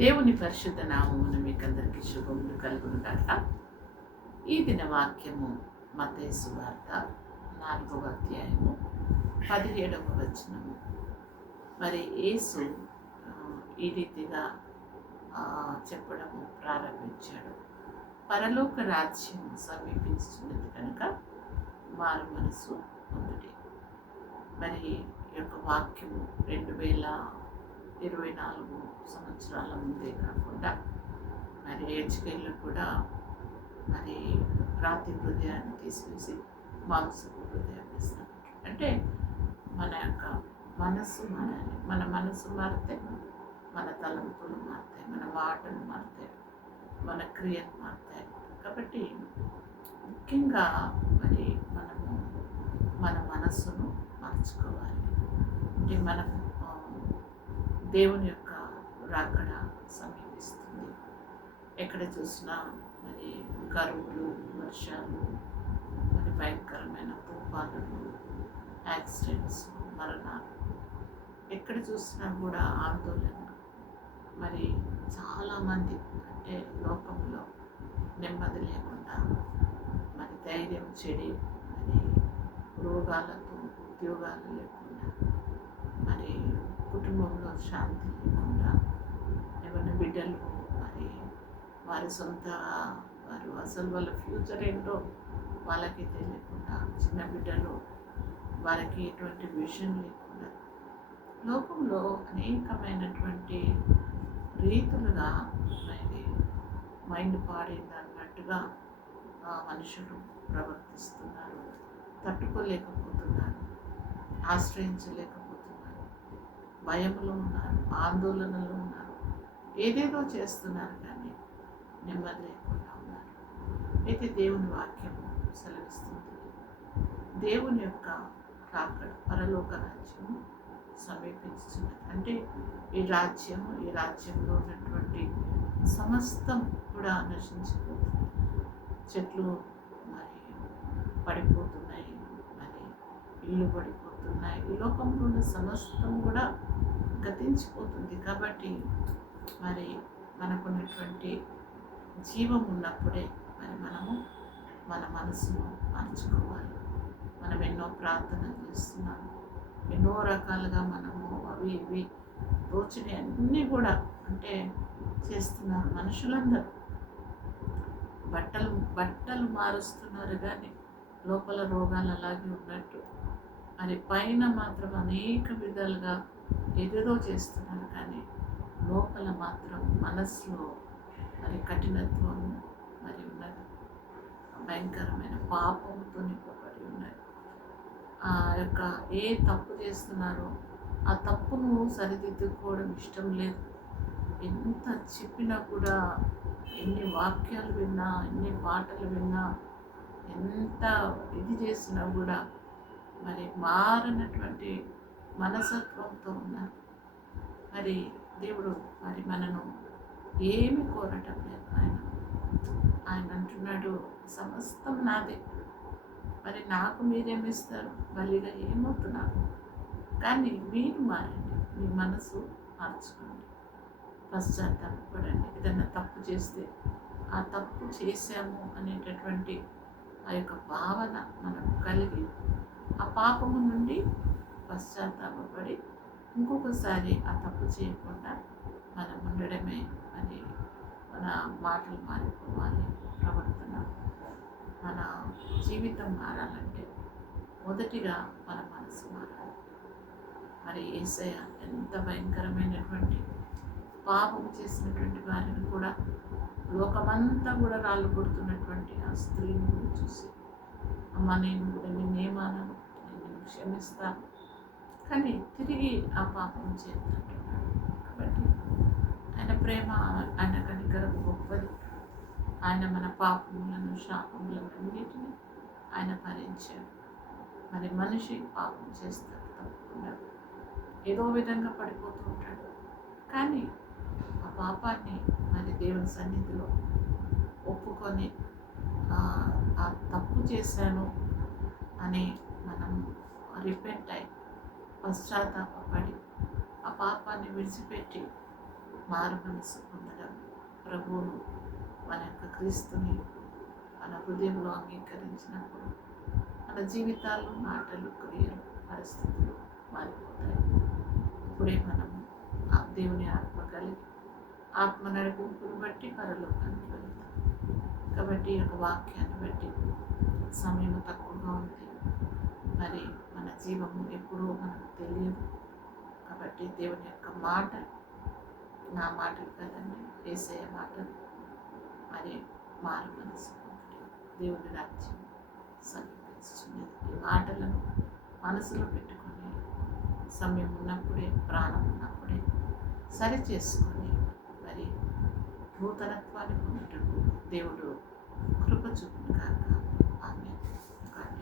దేవుని పరిశుద్ధ నామమును మీకు అందరికీ శుభములు కలుగును కాక ఈ దిన వాక్యము మతేసు వార్త నాలుగవ అధ్యాయము పదిహేడవ వచనము. మరి యేసు ఈ రీతిగా చెప్పడము ప్రారంభించాడు. పరలోక రాజ్యం సమీపించుతున్నది కనుక మారు మనసు పొందుడి. మరి ఈ యొక్క వాక్యము రెండు వేల ఇరవై నాలుగు సంవత్సరాల ముందే కాకుండా మరి హెచ్కేళ్ళు కూడా మరి రాతి హృదయాన్ని తీసేసి మాంసపు హృదయాన్ని ఇస్తాం అంటే మన యొక్క మనస్సు మారాలి. మన మనస్సు మారితే మన తలంపులు మారుతాయి మన మాటలు మారుతాయి మన క్రియలు మారుతాయి. కాబట్టి ముఖ్యంగా మరి మనము మన మనస్సును మార్చుకోవాలి. అంటే మనము దేవుని యొక్క రాకడ సమీపిస్తుంది. ఎక్కడ చూసినా మరి కరువులు వర్షాలు మరి భయంకరమైన తుఫానులు యాక్సిడెంట్స్ మరణాలు ఎక్కడ చూసినా కూడా ఆందోళన. మరి చాలామంది అంటే లోకంలో నెమ్మది లేకుండా మరి ధైర్యం చెడి మరి రోగాలతో ఉద్యోగాలు లేకుండా మరి కుటుంబంలో శాంతి లేకుండా ఏమైనా బిడ్డలు మరి వారి సొంత వారు అసలు వాళ్ళ ఫ్యూచర్ ఏంటో వాళ్ళకి తెలియకుండా చిన్న బిడ్డలు వారికి ఎటువంటి విషయం లేకుండా లోకంలో అనేకమైనటువంటి రీతులుగా మరి మైండ్ పాడైంది అన్నట్టుగా మనుషులు ప్రవర్తిస్తున్నారు. తట్టుకోలేకపోతున్నారు. ఆశ్రయించలేక భయంలో ఉన్నారు ఆందోళనలో ఉన్నారు. ఏదేదో చేస్తున్నారు కానీ నెమ్మది లేకుండా ఉన్నారు. అయితే దేవుని వాక్యం సెలవిస్తుంది. దేవుని యొక్క రాకడ పరలోక రాజ్యము సమీపించుతున్నది అంటే ఈ రాజ్యము ఈ రాజ్యంలో ఉన్నటువంటి సమస్తం కూడా నశించిపోతుంది. చెట్లు మరి పడిపోతుంది ఇల్లు పడిపోతున్నాయి. ఈ లోకంలో ఉన్న సమస్తం కూడా గతించిపోతుంది. కాబట్టి మరి మనకున్నటువంటి జీవం ఉన్నప్పుడే మరి మనము మన మనసును మార్చుకోవాలి. మనం ఎన్నో ప్రార్థన చేస్తున్నాము. ఎన్నో రకాలుగా మనము అవి ఇవి తోచినవి అన్నీ కూడా అంటే చేస్తున్నారు మనుషులందరూ. బట్టలు బట్టలు మారుస్తున్నారు కానీ లోపల రోగాలు అలాగే ఉన్నట్టు మరి పైన మాత్రం అనేక విధాలుగా ఎదురో చేస్తున్నారు కానీ లోపల మాత్రం మనసులో మరి కఠినత్వం మరి ఉన్నది. భయంకరమైన పాపంతో నింపబడి ఉన్నది. ఆ యొక్క ఏ తప్పు చేస్తున్నారో ఆ తప్పును సరిదిద్దుకోవడం ఇష్టం లేదు. ఎంత చెప్పినా కూడా ఎన్ని వాక్యాలు విన్నా ఎన్ని పాటలు విన్నా ఎంత ఇది చేసినా కూడా మరి మారినటువంటి మనసత్వంతో ఉన్నారు. మరి దేవుడు మరి మనను ఏమి కోరటం లేదు ఆయన. ఆయన అంటున్నాడు సమస్తం నాదే. మరి నాకు మీరేమిస్తారు బలిగా ఏమవుతున్నారు కానీ మీరు మారండి మీ మనసు మార్చుకోండి. పశ్చాత్తాపడండి ఏదైనా తప్పు చేస్తే ఆ తప్పు చేశాము అనేటటువంటి ఆ యొక్క భావన మనకు కలిగి ఆ పాపము నుండి పశ్చాత్తాపడి ఇంకొకసారి ఆ తప్పు చేయకుండా మనం ఉండడమే మరి మన మాటలు మారిపోవాలి ప్రవర్తన మన జీవితం మారాలంటే మొదటిగా మన మనసు మారాలి. మరి ఏసయ ఎంత భయంకరమైనటువంటి పాపం చేసినటువంటి వారిని కూడా లోకమంతా కూడా రాళ్ళు కొడుతున్నటువంటి ఆ స్త్రీని కూడా చూసి అమ్మ నేను కూడా నిన్నేమానను క్షమిస్తా. క్షమిస్తాను కానీ తిరిగి ఆ పాపం చేస్తున్నట్టున్నాడు కాబట్టి ఆయన ప్రేమ ఆయన కనికరం గొప్పది. ఆయన మన పాపములను శాపములను అన్నిటిని ఆయన భరించాడు. మరి మనిషి పాపం చేస్తాడు తప్పకుండా. ఏదో విధంగా పడిపోతూ ఉంటాడు. కానీ ఆ పాపాన్ని మరి దేవుని సన్నిధిలో ఒప్పుకొని ఆ తప్పు చేశాను అనే రిపెంట్ అయి పశ్చాత్తాపడి ఆ పాపాన్ని విడిచిపెట్టి మారు మనసు పొందడం ప్రభువును మన యొక్క క్రీస్తుని మన హృదయంలో అంగీకరించినప్పుడు మన జీవితాలు మాటలు క్రియలు పరిస్థితులు మారిపోతాయి. ఇప్పుడే మనం ఆ దేవుని ఆత్మ కలిగి ఆత్మ నడిపింపును బట్టి పరలోకానికి వెళ్తాం. కాబట్టి ఈ యొక్క వాక్యాన్ని బట్టి సమయం తక్కువగా ఉంది. మరి జీవము ఎప్పుడూ మనకు తెలియదు. కాబట్టి దేవుని యొక్క మాట నా మాటలు కదండి వేసే మాటలు. మరి మారు మనసు దేవుని రాజ్యం సమీపిస్తున్నది. ఈ మాటలను మనసులో పెట్టుకొని సమయం ఉన్నప్పుడే ప్రాణం ఉన్నప్పుడే సరి చేసుకొని మరి నూతనత్వాన్ని పొందుటకు దేవుడు కృప చూపును కాక ఆమె గాడ్